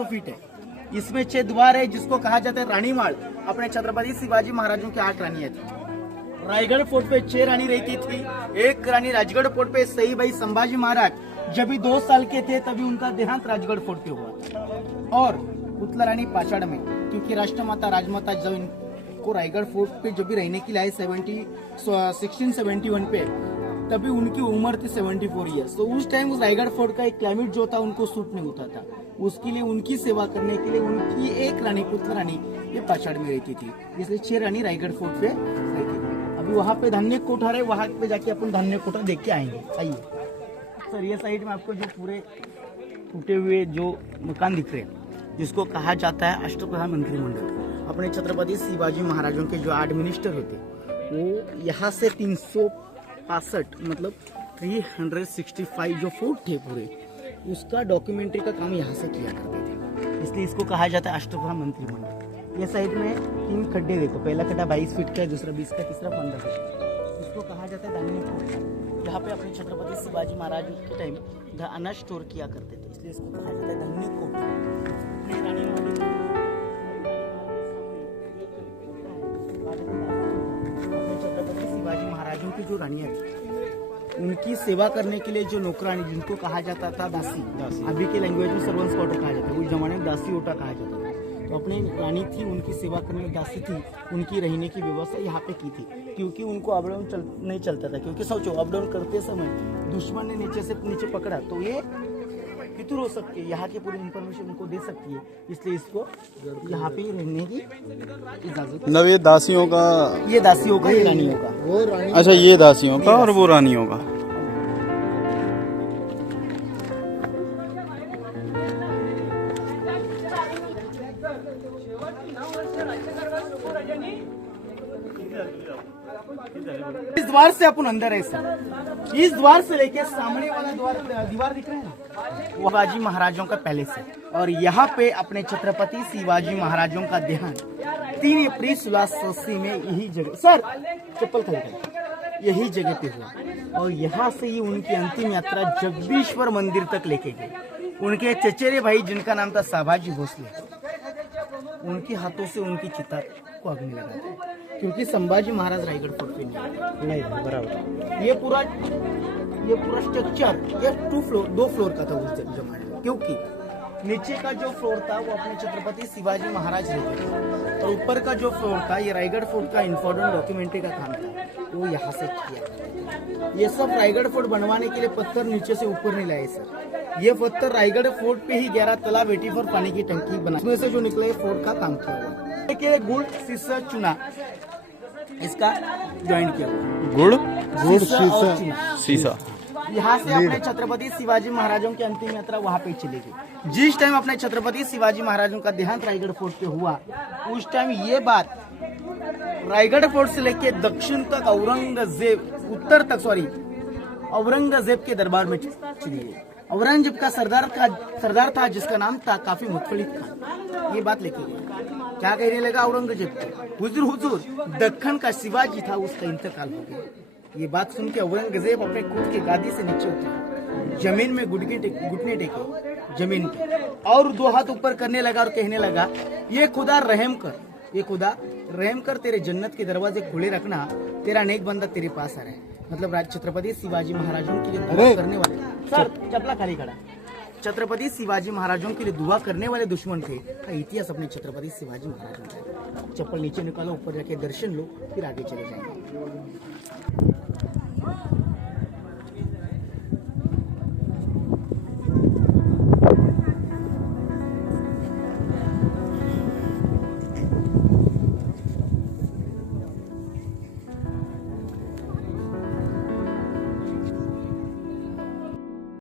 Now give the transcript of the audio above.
Feet है। इसमें 6 द्वार है, जिसको कहा जाता है रानीमाल। अपने छत्रपति शिवाजी महाराजों की 8 रानियां थी। रायगढ़ फोर्ट पे 6 रानी रहती थी। एक रानी राजगढ़ फोर्ट पे सही भाई संभाजी महाराज जब भी 2 साल के थे तभी उनका देहांत राजगढ़ फोर्ट पे हुआ। और पुतला रानी पाषाण में, क्योंकि राष्ट्रमाता राजमाता जब इनको रायगढ़ फोर्ट पे जब भी रहने के लिए 1671 पे, तभी उनकी उम्र थी 74 ईयर्स। तो उस टाइम उस रायगढ़ फोर्ट का एक क्लाइमेट जो था उनको सूट नहीं होता था। उसके लिए उनकी सेवा करने के लिए उनकी एक रानी पुत्र रानी ये पाषाण में रहती थी, इसलिए 6 रानी रायगढ़ फोर्ट पे रहती थी। अभी वहाँ पे धान्य कोठा है, वहाँ पे जाके अपन धान्य कोठा देख के आएंगे। आइए सर, ये साइड में आपको जो पूरे टूटे हुए जो मकान दिख रहे हैं, जिसको कहा जाता है अष्टप्रधान मंत्रिमंडल। अपने छत्रपति शिवाजी महाराजों के जो 8 मिनिस्टर होते वो यहाँ से 365 मतलब 365 जो फुट थे पूरे, उसका डॉक्यूमेंट्री का काम यहाँ से किया करते थे, इसलिए इसको कहा जाता है अष्टप्रधान मंत्रिमंडल। ये साइड में 3 खड्डे देखो, पहला खड्डा 22 फीट का है, दूसरा 20 का, तीसरा 15 फीट का। इसको कहा जाता है धान्य कोठा। यहाँ पे अपने छत्रपति शिवाजी महाराज के टाइम अनाज स्टोर किया करते थे, इसलिए इसको कहा जाता है धान्य कोठा। छत्रपति शिवाजी महाराजों की जो रानियां थी, उनकी सेवा करने के लिए जो नौकरानी, जिनको कहा जाता था दासी, अभी के लैंग्वेज में सर्वेंट्स क्वार्टर कहा जाता है, उस जमाने में दासी ओटा कहा जाता था। तो अपनी रानी थी, उनकी सेवा करने में दासी थी, उनकी रहने की व्यवस्था यहाँ पे की थी, क्योंकि उनको अप डाउन नहीं चलता था। क्योंकि सोचो, अप डाउन करते समय दुश्मन ने नीचे से नीचे पकड़ा तो ये फितूर हो सकती है, यहाँ की पूरी इन्फॉर्मेशन उनको दे सकती है, इसलिए इसको यहाँ पे रहने की इजाजत। मतलब ये दासियों का, ये दासियों का, ये रानियों का, वो रानी। अच्छा, ये दासियों का और वो रानियों का। इस द्वार से अपन अंदर है सर। इस द्वार से लेके सामने वाला दीवार दिख रहा है ना, वो शिवाजी महाराजों का पैलेस है। और यहाँ पे अपने छत्रपति शिवाजी महाराजों का देहांत 3 अप्रैल 1680 में यही जगह, सर चप्पल खरीद, यही जगह पे हुआ। और यहाँ से ही उनकी अंतिम यात्रा जगदीश्वर मंदिर तक लेके गई। उनके चचेरे भाई, जिनका नाम था साभाजी भोसले, उनके हाथों से उनकी चिता को अग्नि लगा दी, क्योंकि संभाजी महाराज रायगढ़ फोर्ट पे नहीं बराबर। ये पूरा स्ट्रक्चर ये 2 फ्लोर का था उस जमाने में, क्योंकि नीचे का जो फ्लोर था वो अपने छत्रपति शिवाजी महाराज रहते थे, और ऊपर का जो फ्लोर था ये रायगढ़ फोर्ट का इम्पोर्टेंट डॉक्यूमेंट्री का काम था, वो यहाँ से किया। ये सब रायगढ़ फोर्ट बनवाने के लिए पत्थर नीचे से ऊपर नहीं लाए सर। ये पत्थर रायगढ़ फोर्ट पे ही 11 तालाब 84 पानी की टंकी बना, इसमें से जो निकले फोर्ट का काम किया हुआ। गुड़ शीशा चुना इसका ज्वाइंट किया हुआ, गुड़ शीशा। यहाँ से अपने छत्रपति शिवाजी महाराजों की अंतिम यात्रा वहाँ पे चली गई। जिस टाइम अपने छत्रपति शिवाजी महाराजों का देहांत रायगढ़ फोर्ट पे हुआ, उस टाइम ये बात रायगढ़ फोर्ट से लेके दक्षिण तक उत्तर तक औरंगजेब के दरबार में चली गई। औरंगजेब का सरदार था जिसका नाम था काफी मुतफलिक खान। ये बात लेके गई, क्या कहने लगा औरंगजेब को, हुजूर दक्कन का शिवाजी था, उसका इंतकाल हो गया। ये बात सुन के औरंगजेब अपने खुद की गादी से नीचे उतरा, जमीन में घुटने टेके जमीन पे, और 2 हाथ ऊपर करने लगा और कहने लगा, ये खुदा रहम कर, ये खुदा रहम कर, तेरे जन्नत के दरवाजे खुले रखना, तेरा नेक बंदा तेरे पास आ रहा है। मतलब छत्रपति शिवाजी महाराजों के लिए दुआ करने वाले, सर चपला खाली खड़ा, छत्रपति शिवाजी महाराजों के लिए दुआ करने वाले दुश्मन थे का इतिहास अपने छत्रपति शिवाजी महाराजों का। चप्पल नीचे निकालो, ऊपर जाके दर्शन लो, फिर आगे चले जाएंगे।